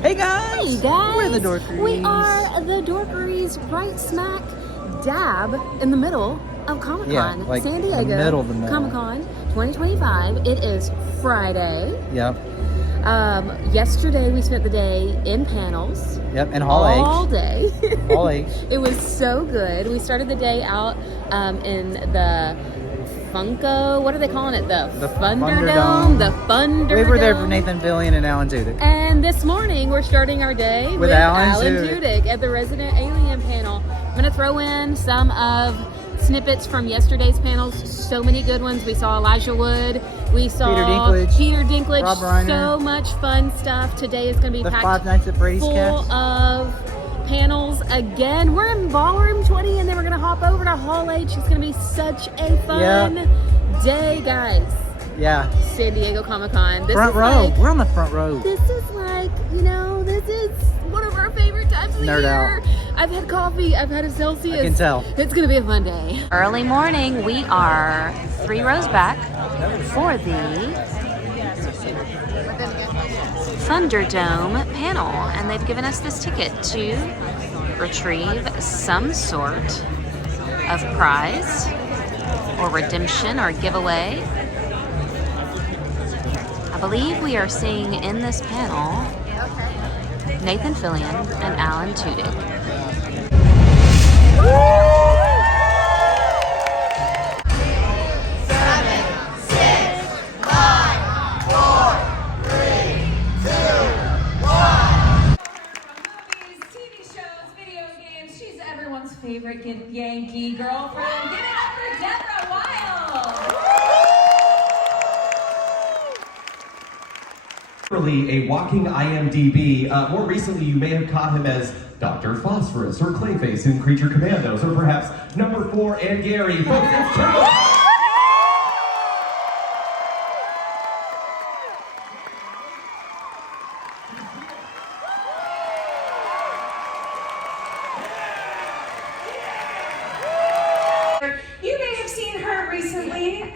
Hey guys! Hey guys! We're the Dorkeries. We are the Dorkeries, right smack dab in the middle of Comic-Con. Yeah, like San Diego, the middle. Comic-Con 2025. It is Friday. Yep. Yesterday we spent the day in panels. Yep, and all day. All H. It was so good. We started the day out in the Funko, what are they calling it? The Thunderdome. The Thunderdome. We were there for Nathan Fillion and Alan Tudyk. And this morning we're starting our day with Alan Tudyk at the Resident Alien panel. I'm going to throw in some of snippets from yesterday's panels. So many good ones. We saw Elijah Wood. We saw Peter Dinklage. Rob Reiner. So much fun stuff. Today is going to be packed Five Nights at Freddy's full cast. of panels again. We're in Ballroom 20 and then we're going to hop over to Hall H. It's going to be such a fun day, guys. Yeah. San Diego Comic-Con. Front row. We're on the front row. This is like, this is one of our favorite times of the Nerd year. out. I've had coffee. I've had a Celsius. I can tell. It's going to be a fun day. Early morning. We are 3 rows back for the Thunderdome panel, and they've given us this ticket to retrieve some sort of prize or redemption or giveaway. I believe we are seeing in this panel Nathan Fillion and Alan Tudyk. Favorite Yankee girlfriend. Give it up for Deborah Wild. A walking IMDb. More recently, you may have caught him as Dr. Phosphorus or Clayface in Creature Commandos, or perhaps number 4 and Gary.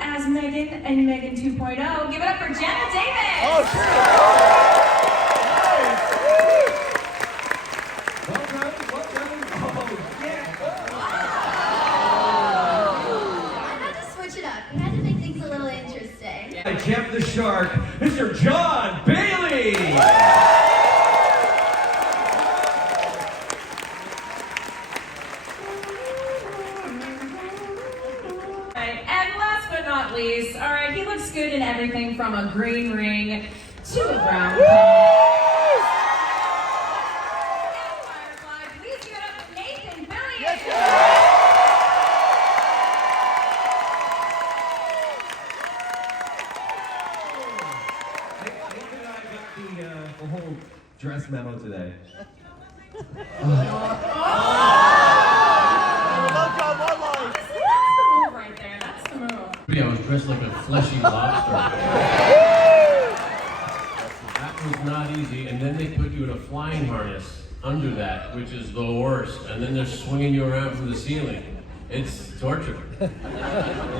As Megan and Megan 2.0. Give it up for Jenna Davis! Oh, sure! Welcome. Oh, yeah. I had to switch it up. We had to make things a little interesting. I kept the shark, Mr. John Bailey! Not least, all right, he looks good in everything from a green ring to a brown pen. Firefly, please give it up for Nathan Fillion. Nathan and I got the whole dress memo today. I was dressed like a fleshy lobster. That was not easy, and then they put you in a flying harness under that, which is the worst, and then they're swinging you around from the ceiling. It's torture.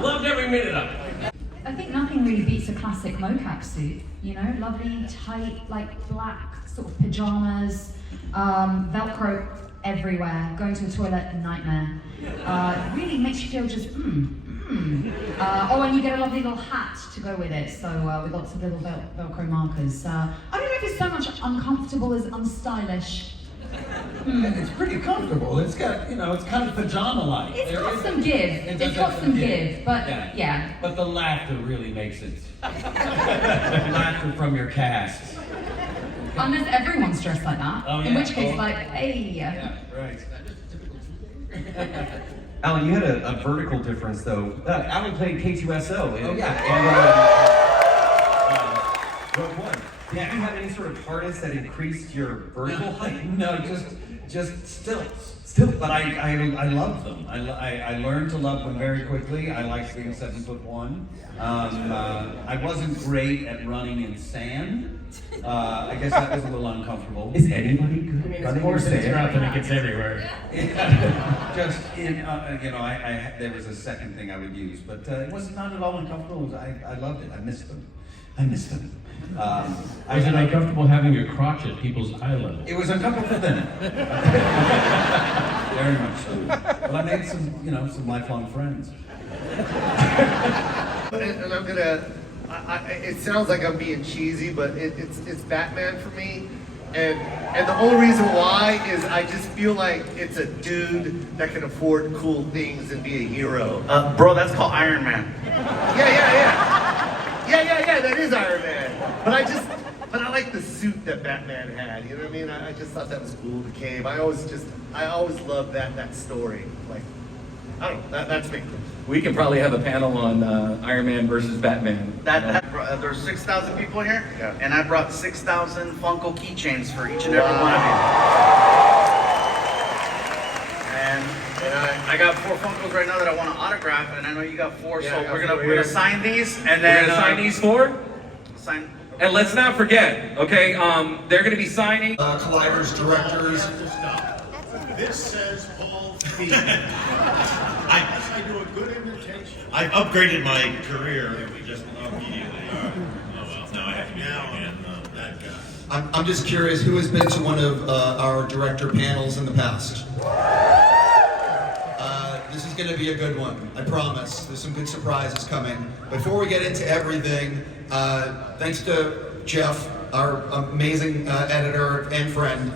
Loved every minute of it. I think nothing really beats a classic mocap suit, lovely, tight, like black sort of pajamas, Velcro everywhere, going to the toilet, a nightmare. Really makes you feel just, and you get a lovely little hat to go with it, so with lots of little Velcro markers. I don't know if it's so much uncomfortable as unstylish. It's pretty comfortable. It's got, it's kind of pajama-like. It's got some give. But yeah. But the laughter really makes it. Laughter from your cast. Unless everyone's dressed like that. Oh, yeah. In which case, hey. Yeah, right. Alan, you had a vertical difference, though. Alan played K2SO. Oh, yeah. Rogue One. Did you have any sort of harness that increased your vertical height? No, just still. But I love them. I learned to love them very quickly. I like being 7'1". I wasn't great at running in sand. I guess that was a little uncomfortable. Is anybody good? Of course it's rough and it gets everywhere. Just in, there was a second thing I would use, but it was not at all uncomfortable. I loved it. I missed them. Is it uncomfortable having your crotch at people's eye level? It was uncomfortable then. Very much so. But I made some, some lifelong friends. And I'm gonna, it sounds like I'm being cheesy, but it's Batman for me. And the only reason why is I just feel like it's a dude that can afford cool things and be a hero. Bro, that's called Iron Man. Yeah, that is Iron Man. But I like the suit that Batman had, you know what I mean? I just thought that was cool, the cape. I always loved that story. Like, I don't know, that's me. We can probably have a panel on Iron Man versus Batman. There's 6,000 people here, and I brought 6,000 Funko keychains for each and every one of you. And I got 4 Funkos right now that I want to autograph, and I know you got 4, so we're gonna sign these, and then sign these 4. Sign. And let's not forget, okay? They're gonna be signing. Colliders, directors. This says Paul Feig. I do a good imitation. I've upgraded my career just immediately. Oh well, now I have to be that guy. I'm just curious, who has been to one of our director panels in the past? This is going to be a good one, I promise. There's some good surprises coming. Before we get into everything, thanks to Jeff, our amazing editor and friend.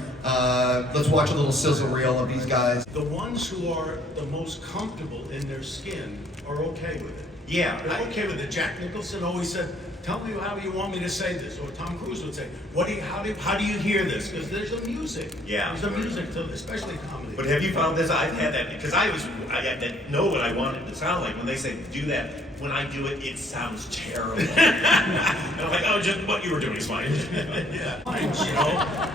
Let's watch a little sizzle reel of these guys. The ones who are the most comfortable in their skin are okay with it. Yeah. They're okay with it. Jack Nicholson always said, tell me how you want me to say this. Or Tom Cruise would say, how do you hear this? Because there's a music. Yeah. There's a music to, especially comedy. But have you found this? I've had that because I had to know what I wanted it to sound like. When they say do that, when I do it, it sounds terrible. And I'm like, oh, just what you were doing is fine. Yeah.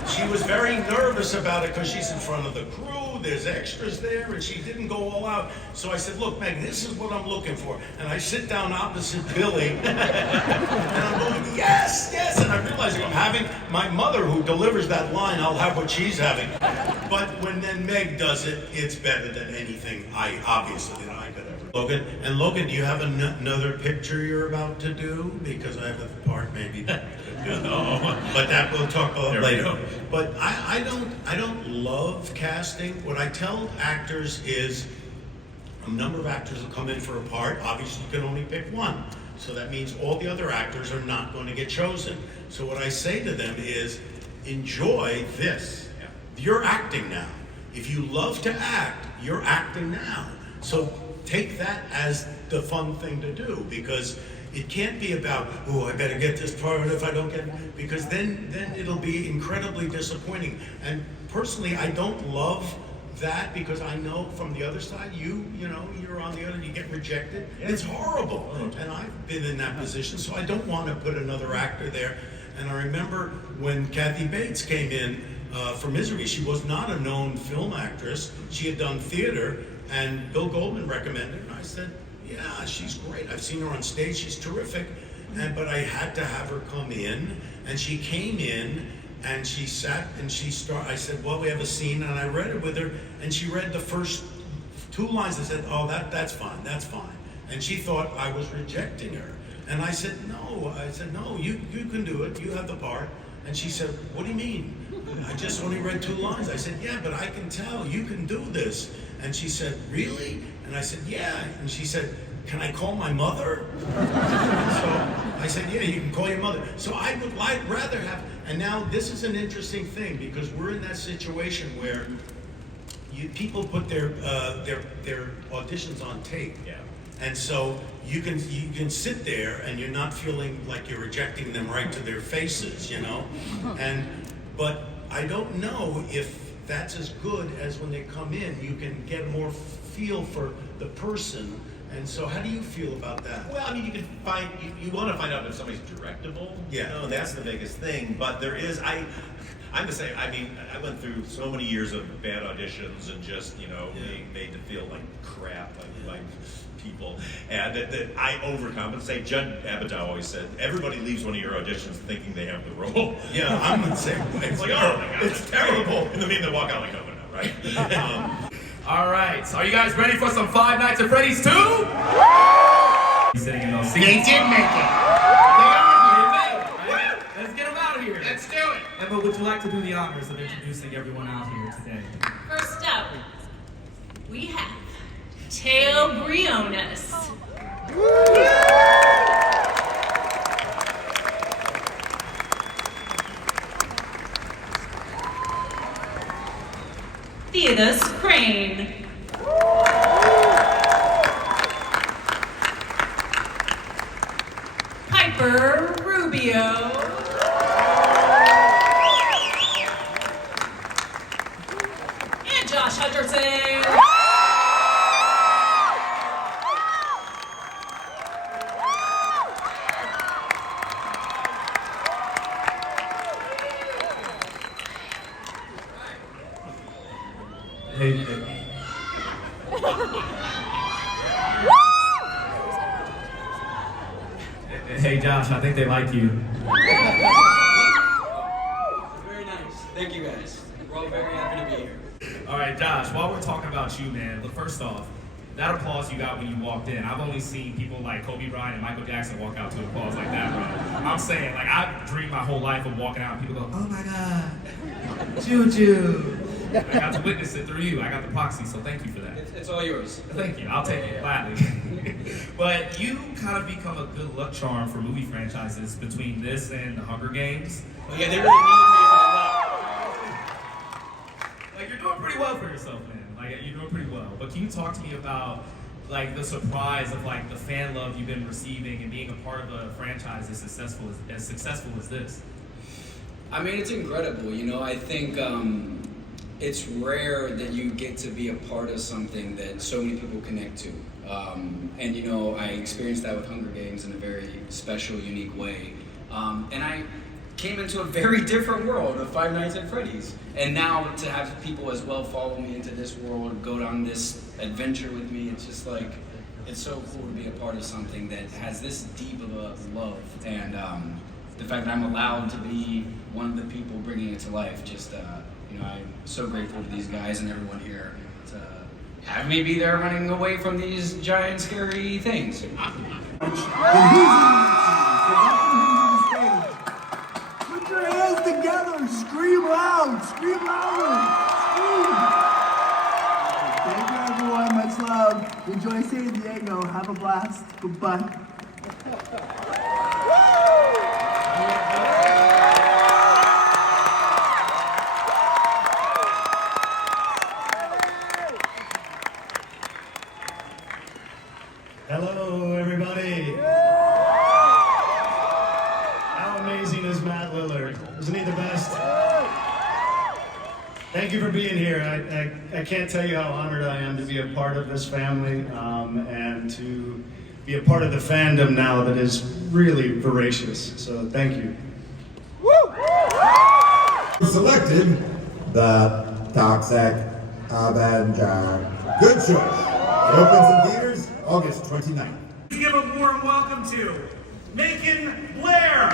She was very nervous about it because she's in front of the crew, there's extras there, and she didn't go all out. So I said, look, Meg, this is what I'm looking for. And I sit down opposite Billy, and I'm going, yes, and I'm realizing I'm having my mother who delivers that line, I'll have what she's having. But when then Meg does it, it's better than anything I could ever. Logan, do you have another picture you're about to do? Because I have a part maybe. No, but that we'll talk about later. But I don't love casting. What I tell actors is a number of actors will come in for a part. Obviously, you can only pick one. So that means all the other actors are not going to get chosen. So what I say to them is, enjoy this. You're acting now. If you love to act, you're acting now. So take that as the fun thing to do, because it can't be about, oh, I better get this part if I don't get it, because then it'll be incredibly disappointing. And personally, I don't love that, because I know from the other side, you're on the other, you get rejected. It's horrible. And I've been in that position, so I don't want to put another actor there. And I remember when Kathy Bates came in for Misery, she was not a known film actress. She had done theater, and Bill Goldman recommended her, and I said, yeah, she's great. I've seen her on stage, she's terrific. But I had to have her come in, and she came in, and she sat, and I said, well, we have a scene, and I read it with her, and she read the first 2 lines. I said, oh, that's fine. And she thought I was rejecting her. And I said, no, you can do it, you have the part. And she said, what do you mean? I just only read 2 lines. I said, yeah, but I can tell you can do this. And she said, really? And I said, yeah. And she said, can I call my mother? So I said, yeah, you can call your mother. So I would rather have, and now this is an interesting thing, because we're in that situation where people put their auditions on tape. Yeah. And so you can sit there and you're not feeling like you're rejecting them right to their faces, but I don't know if that's as good as when they come in. You can get more feel for the person. And so how do you feel about that? Well, I mean, you can find, you want to find out if somebody's directable. Yeah. That's the biggest thing. But there is, I'm the same. I mean, I went through so many years of bad auditions and just, being made to feel like crap by people, and that I overcompensate. Judd Apatow always said, everybody leaves one of your auditions thinking they have the role. Yeah, I'm the same way. It's like, oh my God, it's terrible. And then they walk out like, oh no, right? All right, so are you guys ready for some Five Nights at Freddy's 2? Sitting in those seats. They did make it. Emma, would you like to do the honors of introducing everyone out here today? First up, we have Teo Briones. Theodis Crane. Piper Rubio. And Josh Hutcherson. Hey Josh, I think they like you. Very nice. Thank you guys. We're all very happy to be here. All right, Josh, while we're talking about you, man, look, first off, that applause you got when you walked in, I've only seen people like Kobe Bryant and Michael Jackson walk out to applause like that, bro. I'm saying, like, I've dreamed my whole life of walking out and people go, oh my God, Juju. I got to witness it through you. I got the proxy, so thank you for that. It's all yours. Thank you. I'll take it gladly. But you kind of become a good luck charm for movie franchises between this and The Hunger Games. Well, yeah, they really needed me for the luck. Like, you're doing pretty well for yourself, man. Like, you're doing pretty well. But can you talk to me about, like, the surprise of, like, the fan love you've been receiving and being a part of a franchise as successful as this? I mean, it's incredible. You know, I think it's rare that you get to be a part of something that so many people connect to. And you know, I experienced that with Hunger Games in a very special, unique way. And I came into a very different world of Five Nights at Freddy's. And now to have people as well follow me into this world, go down this adventure with me, it's just like, it's so cool to be a part of something that has this deep of a love. And the fact that I'm allowed to be one of the people bringing it to life, just, you know, I'm so grateful to these guys and everyone here to have me be there running away from these giant scary things. Put your hands together, scream loud, scream louder, scream. Thank you everyone, much love. Enjoy San Diego, have a blast, goodbye. Hello, everybody. How amazing is Matt Lillard? Isn't he the best? Thank you for being here. I can't tell you how honored I am to be a part of this family and to be a part of the fandom now that is really voracious. So thank you. Selected the Toxic Avenger. Good choice. It opens in theaters August 29th. Let's give a warm welcome to Macon Blair.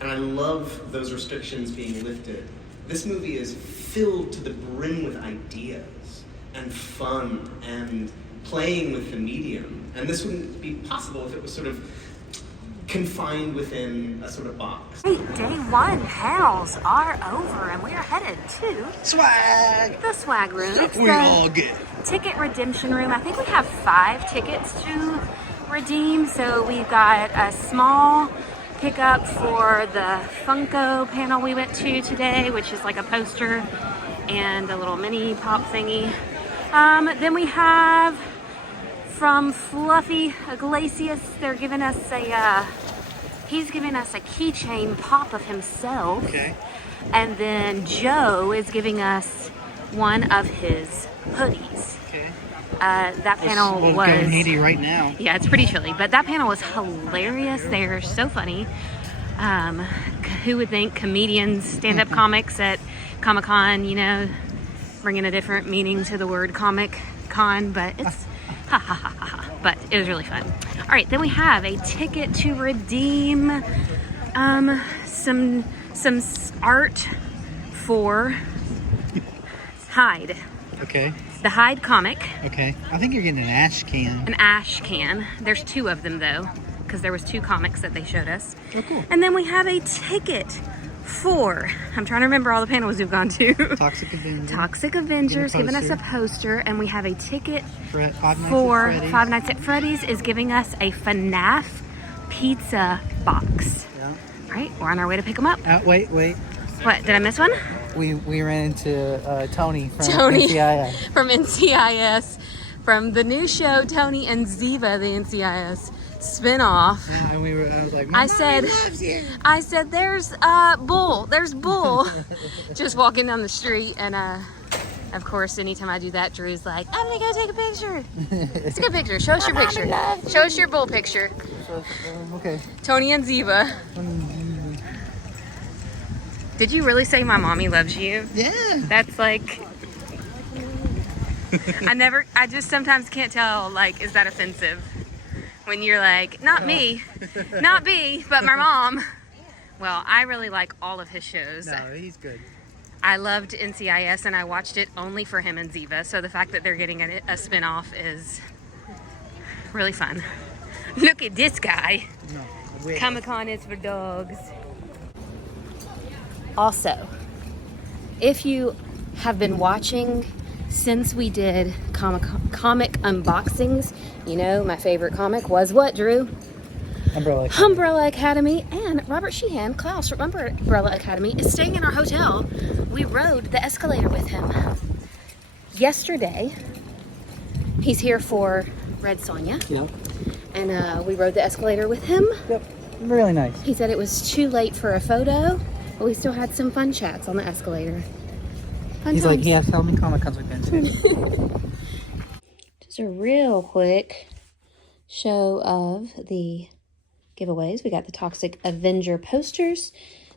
And I love those restrictions being lifted. This movie is filled to the brim with ideas and fun and playing with the medium. And this wouldn't be possible if it was sort of confined within a sort of box. Hey, day one panels are over and we are headed to Swag! The swag room. Stuff It's we the all get. ticket redemption room. I think we have 5 tickets to redeem. So we've got a small pickup for the Funko panel we went to today, which is like a poster and a little mini pop thingy. Then we have from Fluffy Iglesias, they're giving us a, he's giving us a keychain pop of himself. Okay. And then Joe is giving us one of his hoodies. Okay. That panel It's was going heaty right now. Yeah, it's pretty chilly, but that panel was hilarious. They're so funny. Who would think comedians, stand-up comics at Comic-Con, you know, bringing a different meaning to the word Comic Con, but it's ha ha ha ha ha. But it was really fun. All right, then we have a ticket to redeem some art for Hyde. Okay. The Hyde comic. Okay. I think you're getting an ash can. An ash can. There's 2 of them though, because there was 2 comics that they showed us. Oh, cool. And then we have a ticket for, I'm trying to remember all the panels we've gone to. Toxic Avenger. Toxic Avengers giving us a poster, and we have a ticket for Five Nights at Freddy's is giving us a FNAF pizza box. Yeah. All right, we're on our way to pick them up. Wait. What, did I miss one? We ran into Tony from Tony NCIS. from NCIS, from the new show Tony and Ziva, the NCIS spin-off. Yeah, and I was like, I said, there's Bull. Just walking down the street, and of course, anytime I do that, Drew's like, I'm gonna go take a picture. It's a good picture. Show us your picture. Show us your Bull picture. Okay. Tony and Ziva. Did you really say my mommy loves you? Yeah. That's like, I just sometimes can't tell, like, is that offensive? When you're like, not me, but my mom. Well, I really like all of his shows. No, he's good. I loved NCIS and I watched it only for him and Ziva. So the fact that they're getting a spin-off is really fun. Look at this guy. No, Comic-Con is for dogs. Also, if you have been watching since we did comic unboxings, you know my favorite comic was what, Drew? Umbrella Academy. And Robert Sheehan, Klaus from Umbrella Academy, is staying in our hotel. We rode the escalator with him yesterday. He's here for Red Sonja. Yep. And we rode the escalator with him. Yep. Really nice. He said it was too late for a photo, but we still had some fun chats on the escalator. He's like, yeah, tell me Comic-Cons we've been to. Just a real quick show of the giveaways. We got the Toxic Avenger posters,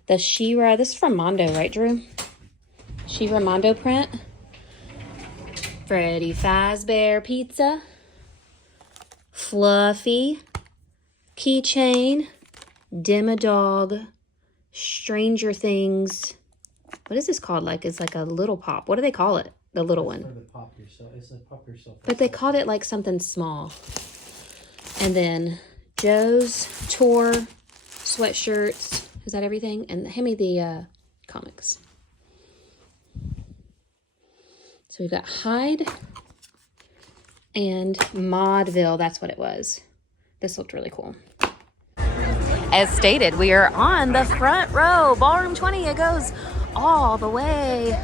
the She-Ra, this is from Mondo, right, Drew? She-Ra Mondo print. Freddy Fazbear pizza. Fluffy. Keychain. Demodog. Stranger Things. What is this called? Like, it's like a little pop. What do they call it? The little one. It's a pop yourself. But they called it like something small. And then Joe's tour sweatshirts. Is that everything? And hand me the comics. So we've got Hyde and Maudeville. That's what it was. This looked really cool. As stated, we are on the front row. Ballroom 20. It goes all the way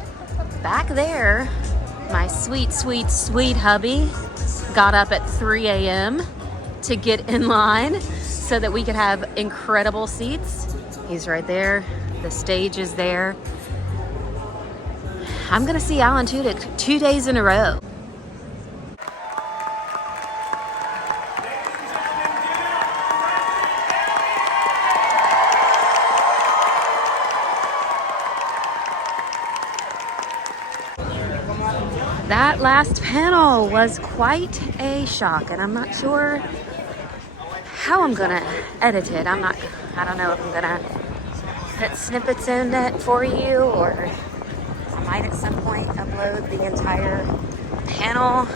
back there. My sweet, sweet, sweet hubby got up at 3 a.m. to get in line so that we could have incredible seats. He's right there. The stage is there. I'm gonna see Alan Tudyk 2 days in a row. That last panel was quite a shock, and I'm not sure how I'm gonna edit it. I don't know if I'm gonna put snippets in it for you, or I might at some point upload the entire panel.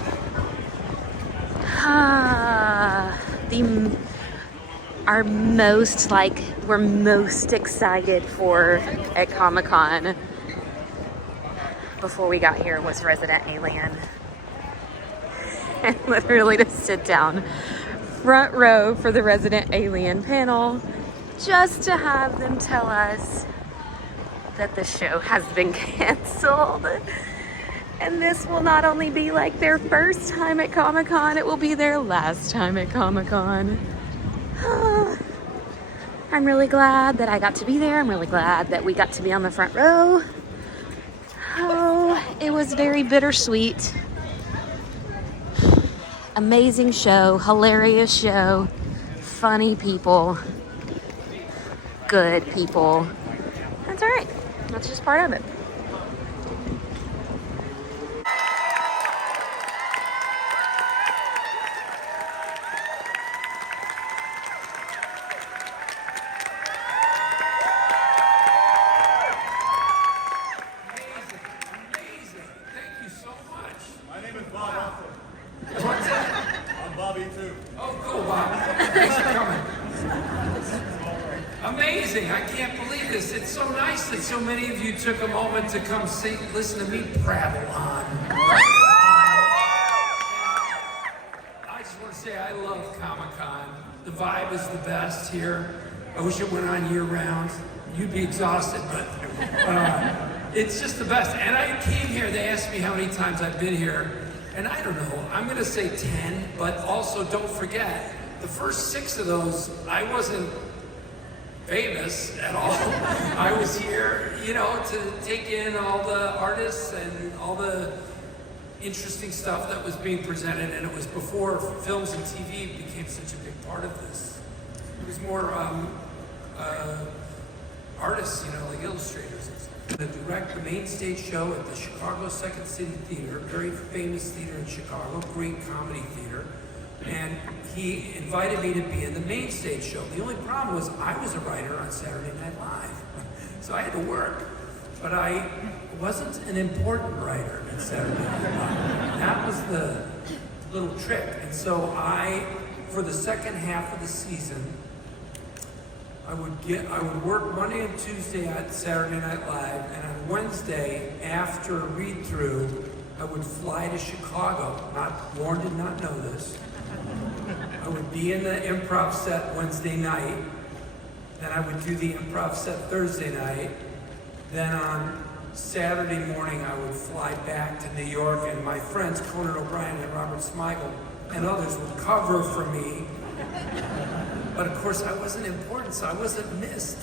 are we're most excited for at Comic-Con before we got here was Resident Alien. And literally to sit down front row for the Resident Alien panel just to have them tell us that the show has been canceled. And this will not only be like their first time at Comic-Con, it will be their last time at Comic-Con. I'm really glad that I got to be there. I'm really glad that we got to be on the front row. Oh, it was very bittersweet. Amazing show, hilarious show, funny people, good people. That's all right. That's just part of it. So many of you took a moment to come listen to me prattle on. I just want to say I love Comic-Con. The vibe is the best here. I wish it went on year round. You'd be exhausted, but it's just the best. And I came here, they asked me how many times I've been here, and I don't know, I'm gonna say 10, but also don't forget, the first 6 of those, I wasn't famous at all. I was here, you know, to take in all the artists and all the interesting stuff that was being presented, and it was before films and TV became such a big part of this. It was more artists, you know, like illustrators and stuff. I'm going to direct the main stage show at the Chicago Second City Theater, very famous theater in Chicago, great comedy theater. And he invited me to be in the main stage show. The only problem was I was a writer on Saturday Night Live, so I had to work. But I wasn't an important writer at Saturday Night Live. That was the little trick. And so for the second half of the season, I would work Monday and Tuesday at Saturday Night Live, and on Wednesday, after a read-through, I would fly to Chicago. Lauren did not know this. I would be in the improv set Wednesday night, then I would do the improv set Thursday night, then on Saturday morning I would fly back to New York, and my friends Conan O'Brien and Robert Smigel and others would cover for me. But of course I wasn't important, so I wasn't missed.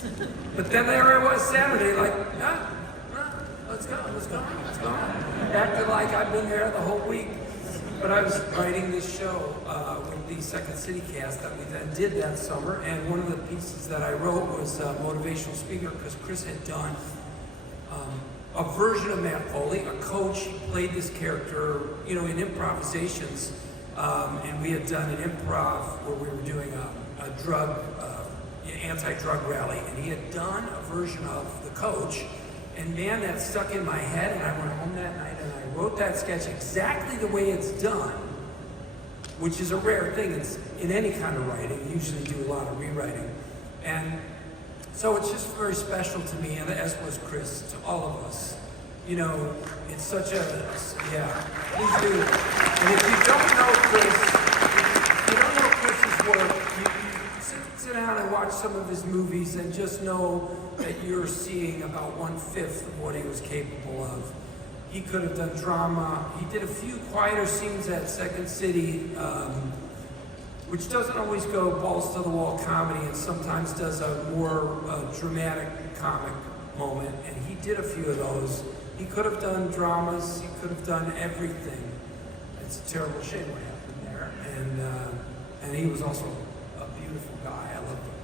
But then there I was Saturday, like, let's go. Acted like I've been there the whole week. But I was writing this show with the Second City cast that we then did that summer, and one of the pieces that I wrote was a motivational speaker, because Chris had done a version of Matt Foley, a coach. He played this character, you know, in improvisations, and we had done an improv where we were doing a anti-drug rally, and he had done a version of the coach. And man, that stuck in my head, and I went home that night and I wrote that sketch exactly the way it's done, which is a rare thing in any kind of writing. You usually do a lot of rewriting. And so it's just very special to me, and as was Chris, to all of us. You know, it's such a, yeah, please do. And if you don't know Chris's work, you sit down and watch some of his movies and just know that you're seeing about 1/5 of what he was capable of. He could have done drama. He did a few quieter scenes at Second City, which doesn't always go balls to the wall comedy, and sometimes does a more dramatic comic moment, and he did a few of those. He could have done dramas. He could have done everything. It's a terrible shame what happened there, and he was also a beautiful guy. I loved him.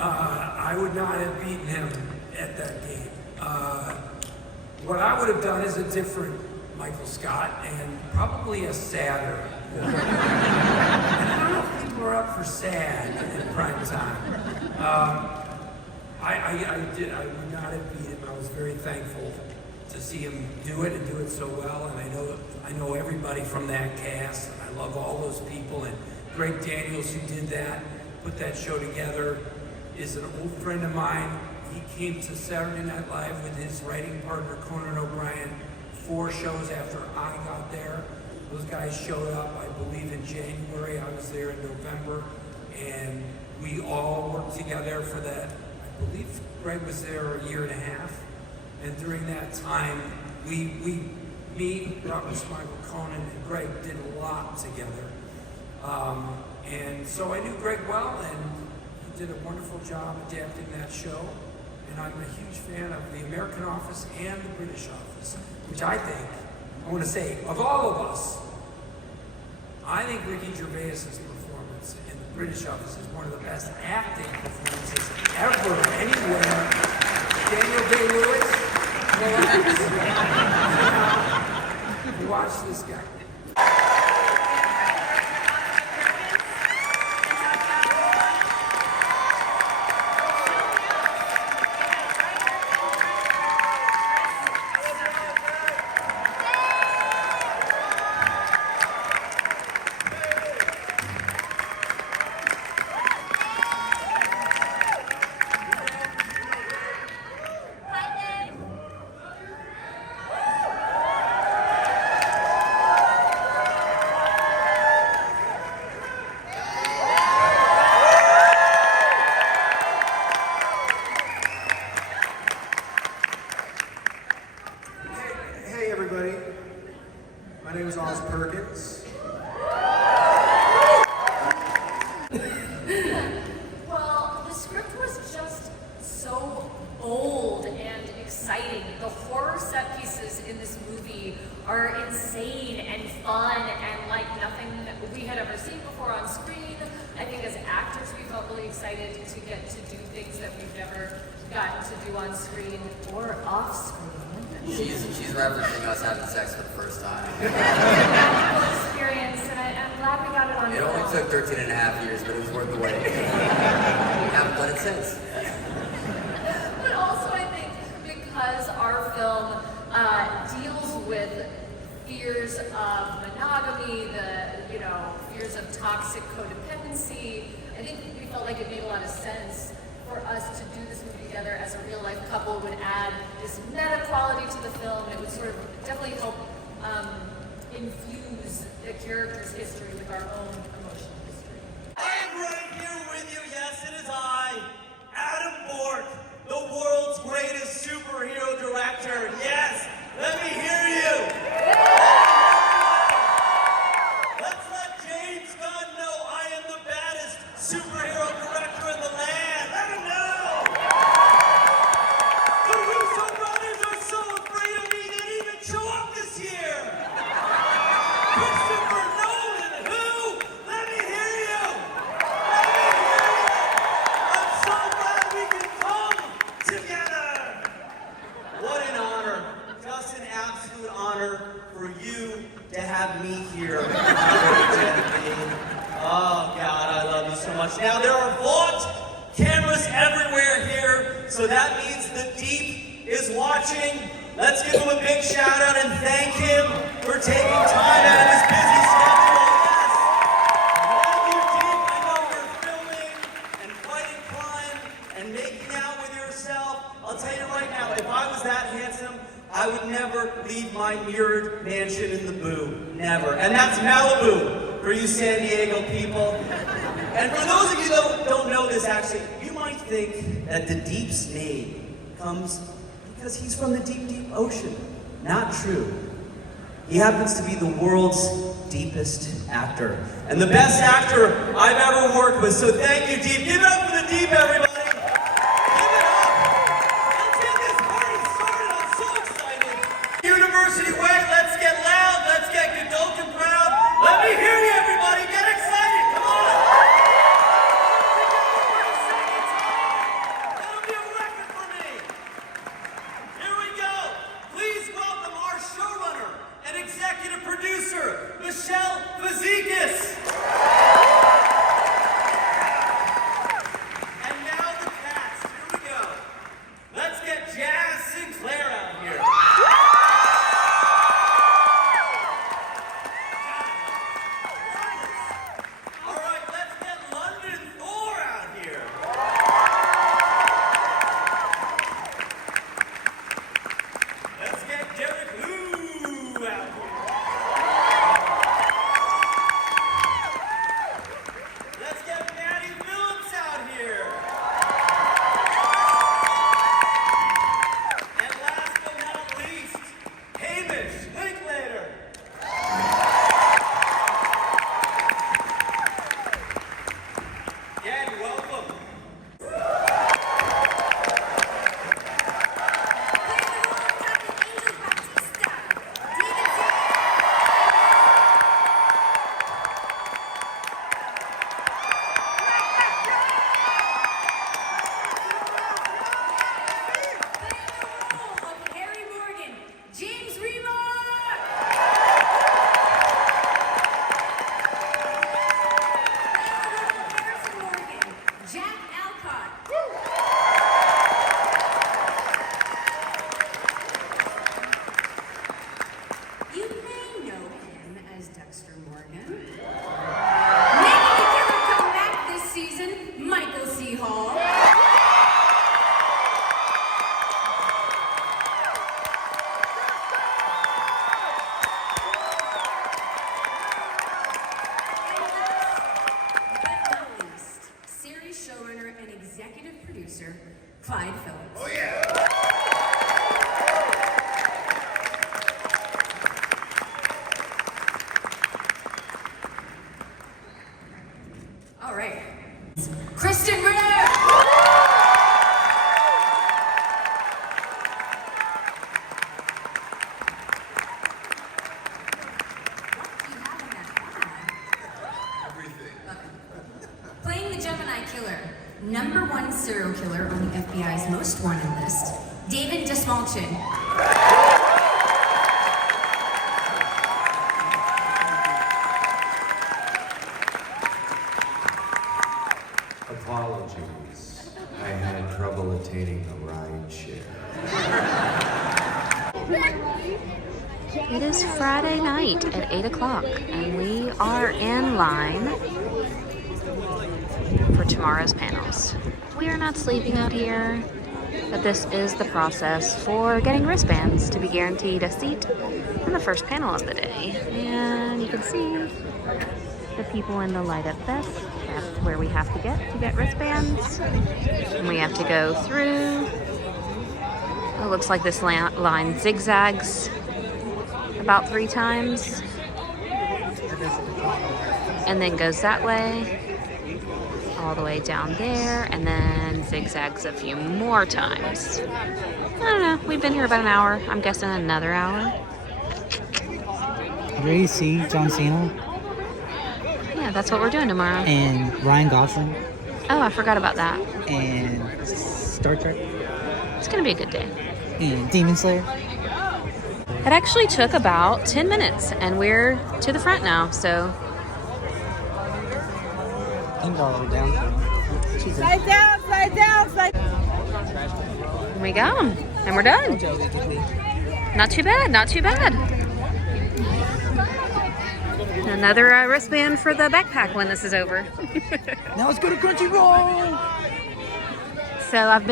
I would not have beaten him at that game. What I would have done is a different Michael Scott, and probably a sadder. And I don't know if people are up for sad in prime time. I would not have beat him. I was very thankful to see him do it and do it so well. And I know everybody from that cast, and I love all those people. And Greg Daniels, who did that, put that show together is an old friend of mine. He came to Saturday Night Live with his writing partner, Conan O'Brien, 4 shows after I got there. Those guys showed up, I believe, in January. I was there in November, and we all worked together for that. I believe Greg was there a year and a half, and during that time, me, Robert Smigel, Conan, and Greg did a lot together. And so I knew Greg well, and he did a wonderful job adapting that show. And I'm a huge fan of the American Office and the British Office, which I think, I want to say, of all of us, I think Ricky Gervais's performance in the British Office is one of the best acting performances ever, anywhere. Daniel Day-Lewis, watch this guy. My name is Perkins. Well, the script was just so bold and exciting. The horror set pieces in this movie are insane and fun and like nothing we had ever seen before on screen. I think as actors we felt really excited to get to do things that we've never gotten to do on screen or off screen. She's referencing us having sex for the first time. Experience, and I'm glad we got it on It film. only took 13 and a half years, but it was worth the wait. We haven't done it since. But also I think because our film deals with fears of monogamy, fears of toxic codependency, I think we felt like it made a lot of sense for us to do this movie together as a real life couple. Would add this meta quality to the film. It would sort of definitely help infuse the character's history with our own emotional history. I am right here with you. Yes, it is I, Adam Bork, the world's greatest superhero director. Yes, let me hear you. Let's let James Gunn know I am the baddest superhero director in the land. Let him know. The Russo brothers are so afraid of me they didn't even show up this year. Christopher Nolan, who? Let me hear you. Let me hear you. I'm so glad we can come together. What an honor. Just an absolute honor for you to have me here. Oh, God, I love you so much. Now, there are vaught cameras everywhere here, so that means the Deep is watching. Let's give him a big shout out and thank him for taking time out of his busy schedule. Yes! Love you, Deep. I know you're filming and fighting crime and making out with yourself. I'll tell you right now, if I was that handsome, I would never leave my mirrored mansion in the Boo. Never. And that's Malibu for you San Diego people. And for those of you that don't know this, actually, you might think that the Deep's name comes because he's from the deep, deep ocean. Not true. He happens to be the world's deepest actor. And the best actor I've ever worked with. So thank you, Deep. Give it up for the Deep, everybody. University way, let's get loud, let's get Godolphin proud. Let me hear you, everybody. Get excited, come on. That'll be a record for me. Here we go. Please welcome our showrunner and executive producer, Michelle Fazikis. And now producer, Clyde Phillips. Oh yeah! All right. Kristen Ritter! Playing the Gemini killer, #1 serial killer on the FBI's most wanted list, David Desmalchin. Apologies. I had trouble attaining a ride share. It is Friday night at 8 o'clock, and we are in line for tomorrow's panels. We are not sleeping out here, but this is the process for getting wristbands to be guaranteed a seat in the first panel of the day. And you can see the people in the light up vest. That's where we have to get wristbands. And we have to go through. It looks like this line zigzags about 3 times and then goes that way all the way down there and then zigzags a few more times. I don't know, we've been here about an hour. I'm guessing another hour. You ready to see John Cena Yeah, that's what we're doing tomorrow. and Ryan Gosling Oh, I forgot about that. and Star Trek It's gonna be a good day. and Demon Slayer? It actually took about 10 minutes and we're to the front now, so. Down. Slide down, slide down, slide down. We got them and we're done. Not too bad, not too bad. Another wristband for the backpack when this is over. Now let's go to Crunchyroll. So I've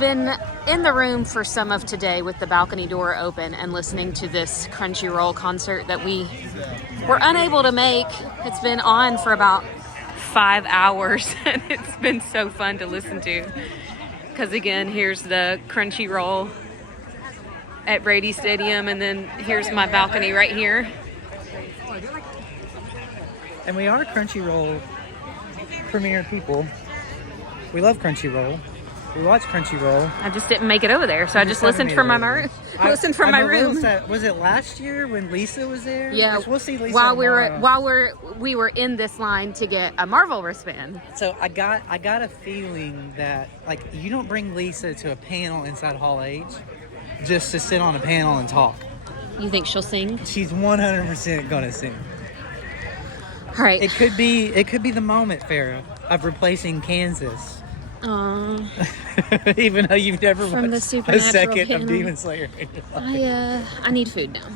been in the room for some of today with the balcony door open and listening to this Crunchyroll concert that we were unable to make. It's been on for about 5 hours and it's been so fun to listen to. Because again, here's the Crunchyroll at Brady Stadium and then here's my balcony right here. And we are Crunchyroll premier people. We love Crunchyroll. We watch Crunchyroll. I just didn't make it over there, so I just listened from my room. Listened from my room. Was it last year when Lisa was there? Yeah. We'll see Lisa while tomorrow. we were in this line to get a Marvel wristband. So I got a feeling that like you don't bring Lisa to a panel inside Hall H just to sit on a panel and talk. You think she'll sing? She's 100% gonna sing. All right. It could be the moment, Farrah, of replacing Kansas. Even though you've never From the watched a Supernatural second panel. of Demon Slayer in your life. I need food now.